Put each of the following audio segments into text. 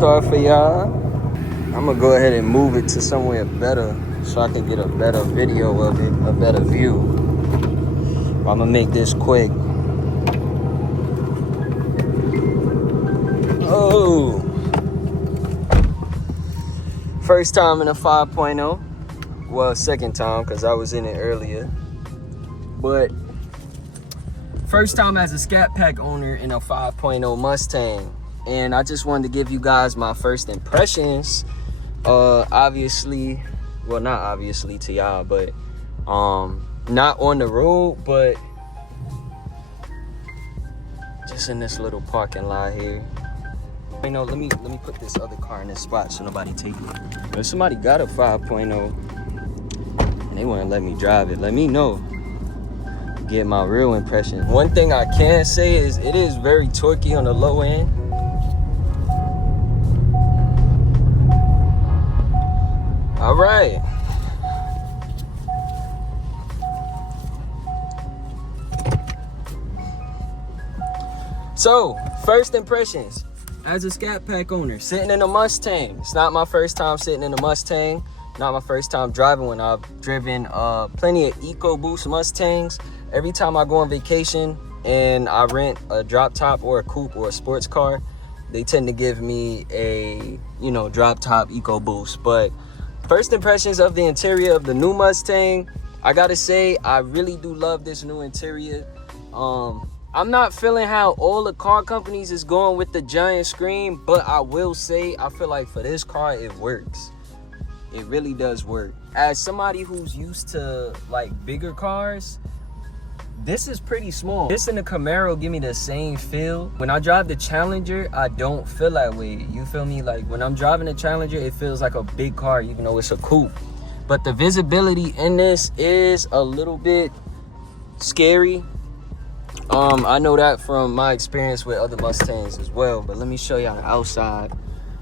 star for y'all. I'm gonna go ahead and move it to somewhere better so I can get a better video of it, a better view. I'm gonna make this quick. Oh, first time in a 5.0. Well, second time because I was in it earlier. But first time as a SCATPACK owner in a 5.0 Mustang. And I just wanted to give you guys my first impressions. Obviously, well, not obviously to y'all, but not on the road, but just in this little parking lot here. You know, let me put this other car in this spot so nobody take it. If somebody got a 5.0 and they want to let me drive it, let me know. Get my real impression. One thing I can say is it is very torquey on the low end. All right. So, first impressions as a SCATPACK owner, sitting in a Mustang. It's not my first time sitting in a Mustang. Not my first time driving one. I've driven plenty of EcoBoost Mustangs. Every time I go on vacation and I rent a drop top or a coupe or a sports car, they tend to give me a, you know, drop top EcoBoost. But first impressions of the interior of the new Mustang, I gotta say, I really do love this new interior. I'm not feeling how all the car companies is going with the giant screen, but I will say, I feel like for this car, it works. It really does work. As somebody who's used to like bigger cars, this is pretty small. This and the Camaro give me the same feel. When I drive the Challenger, I don't feel that way. You feel me? Like when I'm driving the Challenger, it feels like a big car, even though it's a coupe. But the visibility in this is a little bit scary. I know that from my experience with other Mustangs as well. But let me show y'all the outside,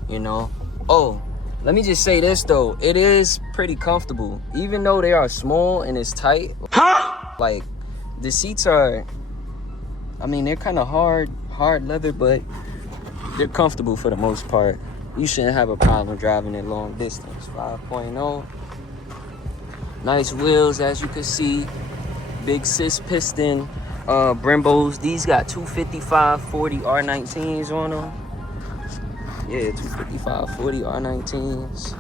you know. Oh, let me just say this though. It is pretty comfortable. Even though they are small and it's tight. Like, the seats are, I mean, they're kind of hard leather, but they're comfortable for the most part. You shouldn't have a problem driving it long distance. 5.0. Nice wheels, as you can see. Big 6-piston Brembos. These got 255/40 R19s on them. Yeah, 255/40 R19s.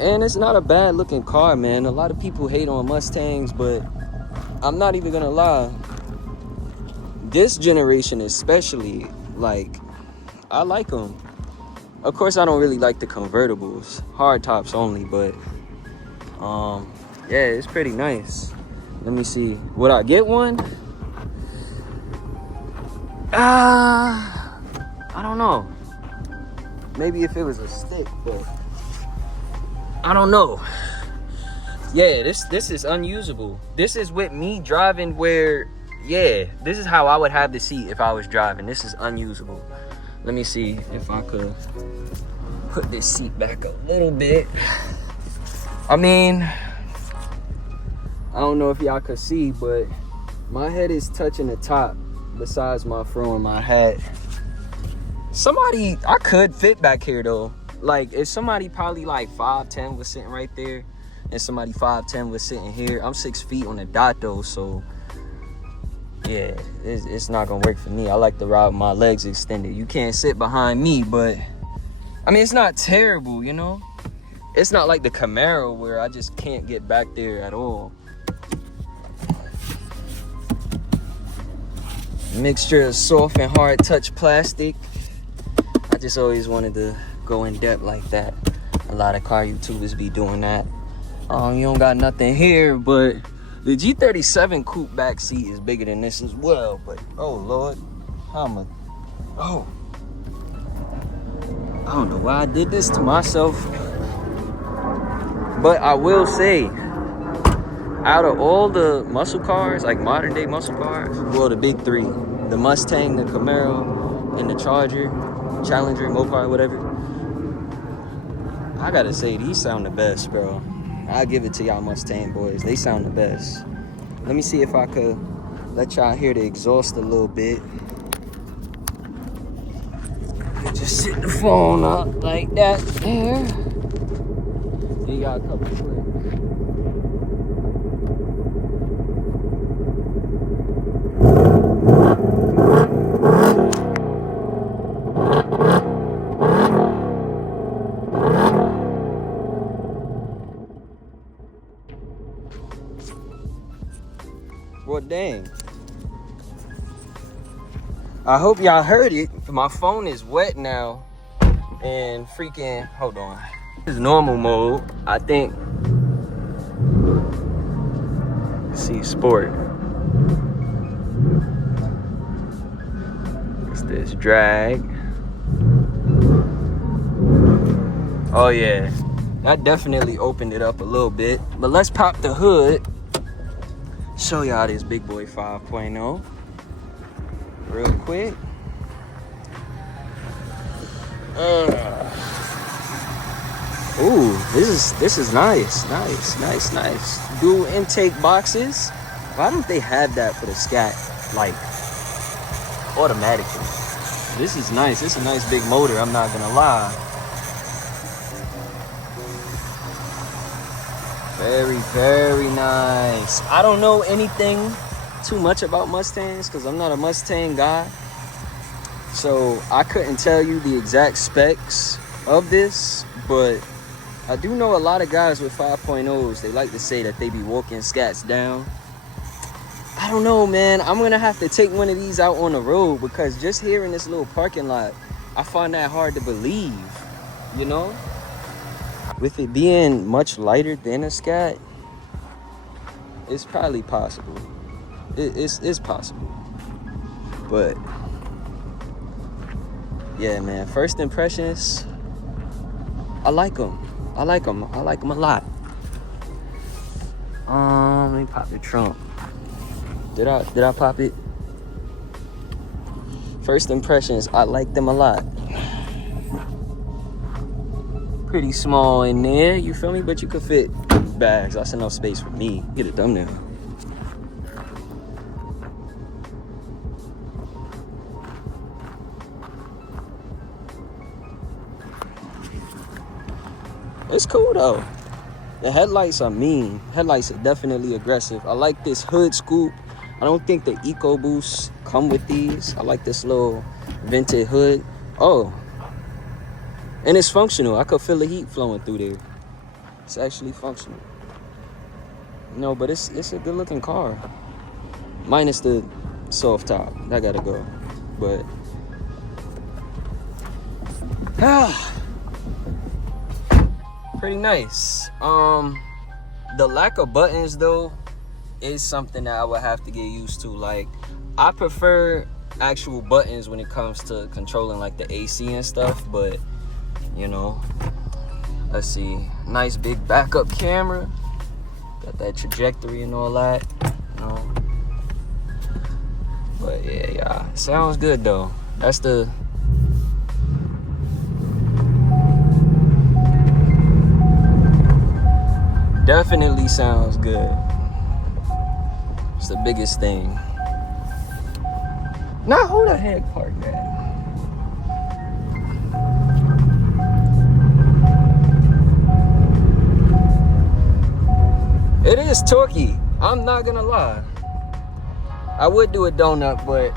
And it's not a bad looking car, man. A lot of people hate on Mustangs, but I'm not even gonna lie. This generation especially, like, I like them. Of course, I don't really like the convertibles. Hard tops only, but yeah, it's pretty nice. Let me see. Would I get one? I don't know. Maybe if it was a stick, but I don't know. Yeah, this is unusable. This is with me driving where, yeah, this is how I would have the seat if I was driving. This is unusable. Let me see if I could put this seat back a little bit. I mean, I don't know if y'all could see, but my head is touching the top besides my fro and my hat. Somebody, I could fit back here though. Like, if somebody probably like 5'10" was sitting right there, and somebody 5'10" was sitting here. I'm 6 feet on the dot though, so yeah, it's not gonna work for me. I like to ride with my legs extended. You can't sit behind me, but I mean, it's not terrible, you know? It's not like the Camaro where I just can't get back there at all. Mixture of soft and hard touch plastic. I just always wanted to go in depth like that. A lot of car YouTubers be doing that. You don't got nothing here, but the G37 coupe back seat is bigger than this as well. But oh Lord, I don't know why I did this to myself. But I will say, out of all the muscle cars, like modern day muscle cars, well, the big three, the Mustang, the Camaro, and the Challenger, Mopar, whatever, I gotta say, these sound the best, bro. I'll give it to y'all Mustang boys. They sound the best. Let me see if I could let y'all hear the exhaust a little bit. Just sit the phone up like that there. You got a couple clicks. Well, dang. I hope y'all heard it. My phone is wet now. And freaking, hold on. This is normal mode. I think. Let's see, sport. What's this? Drag. Oh, yeah. That definitely opened it up a little bit. But let's pop the hood. Show y'all this big boy 5.0 real quick. Ooh, this is nice. Dual intake boxes. Why don't they have that for the Scat, like, automatically? This is nice. This is a nice big motor, I'm not gonna lie. Very, very nice. I don't know anything too much about Mustangs because I'm not a Mustang guy. So I couldn't tell you the exact specs of this, but I do know a lot of guys with 5.0s, they like to say that they be walking Scats down. I don't know, man. I'm gonna have to take one of these out on the road because just here in this little parking lot, I find that hard to believe, you know? With it being much lighter than a Scat, it's probably possible. It's possible. But yeah, man, first impressions, I like them. I like them a lot. Let me pop the trunk. Did I pop it? First impressions, I like them a lot. Pretty small in there, you feel me? But you could fit bags. That's enough space for me. Get a thumbnail. It's cool though. The headlights are mean. Headlights are definitely aggressive. I like this hood scoop. I don't think the EcoBoosts come with these. I like this little vented hood. Oh. And it's functional. I could feel the heat flowing through there. It's actually functional. No, but it's a good looking car. Minus the soft top. That gotta go. But pretty nice. The lack of buttons though is something that I would have to get used to. Like, I prefer actual buttons when it comes to controlling like the AC and stuff, but you know, let's see. Nice big backup camera. Got that trajectory and all that, you know. But yeah, sounds good though. That's the definitely sounds good. It's the biggest thing. Now who the heck parked that? It is torquey. I'm not gonna lie. I would do a donut, but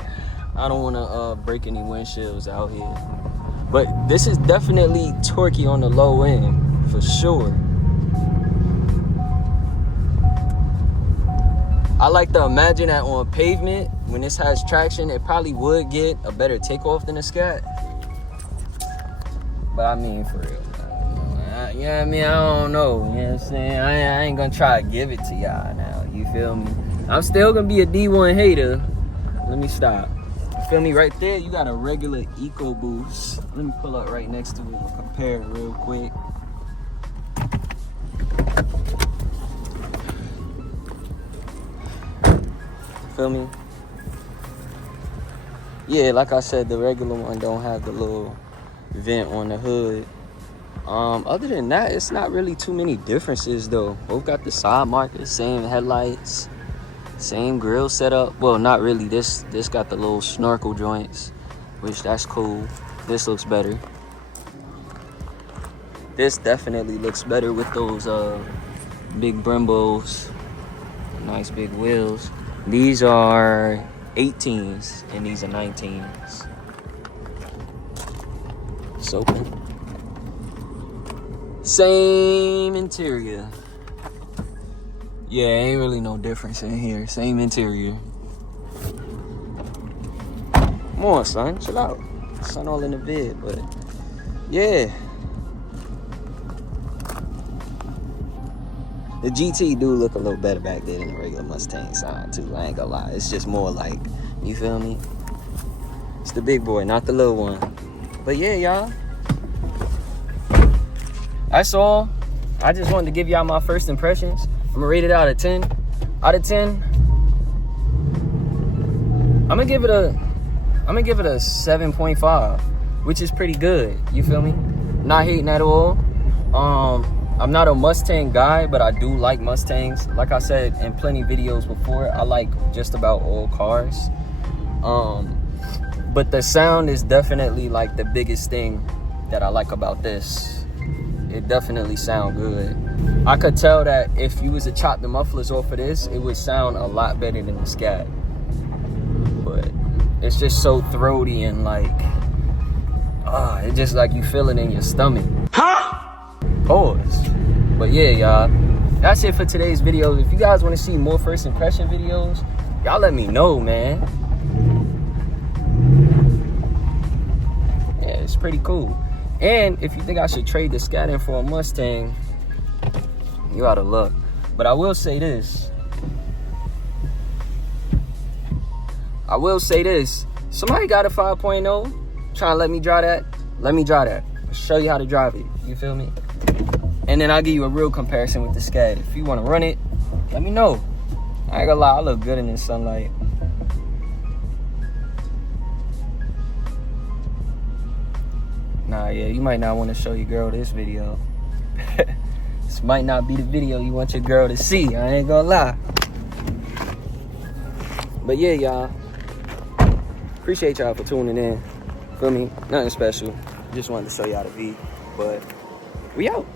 I don't wanna break any windshields out here. But this is definitely torquey on the low end, for sure. I like to imagine that on pavement, when this has traction, it probably would get a better takeoff than a Scat. But I mean, for real. You know what I mean? I don't know. You know what I'm saying? I ain't gonna try to give it to y'all now. You feel me? I'm still gonna be a D1 hater. Let me stop. You feel me? Right there, you got a regular EcoBoost. Let me pull up right next to it and compare it real quick. Feel me? Yeah, like I said, the regular one don't have the little vent on the hood. Other than that, it's not really too many differences though. Both got the side markers, same headlights, same grill setup. Well, not really. This got the little snorkel joints, which that's cool. This looks better. This definitely looks better with those big Brembos. Nice big wheels. These are 18s and these are 19s. It's open. Same interior. Yeah, ain't really no difference in here. Same interior. Come on, son, chill out. Sun all in the vid, but yeah. The GT do look a little better back there than the regular Mustang side too. I ain't gonna lie. It's just more like, you feel me? It's the big boy, not the little one. But yeah, y'all. That's all. I just wanted to give y'all my first impressions. I'm gonna rate it out of 10. Out of 10, I'm gonna give it a 7.5, which is pretty good. You feel me? Not hating at all. I'm not a Mustang guy, but I do like Mustangs. Like I said in plenty of videos before, I like just about all cars. But the sound is definitely like the biggest thing that I like about this. It definitely sound good. I could tell that if you was to chop the mufflers off of this, it would sound a lot better than the Scat. But it's just so throaty and like, it's just like you feel it in your stomach. Huh? Pause. But yeah, y'all, that's it for today's video. If you guys want to see more first impression videos, y'all let me know, man. Yeah, it's pretty cool. And if you think I should trade the Scat in for a Mustang, you out of luck. But I will say this. Somebody got a 5.0 trying to let me drive that. Let me drive that. I'll show you how to drive it. You feel me? And then I'll give you a real comparison with the Scat. If you want to run it, let me know. I ain't gonna lie, I look good in this sunlight. Nah, yeah, you might not want to show your girl this video. This might not be the video you want your girl to see. I ain't gonna lie. But yeah, y'all. Appreciate y'all for tuning in. Feel me? Nothing special. Just wanted to show y'all the V. But we out.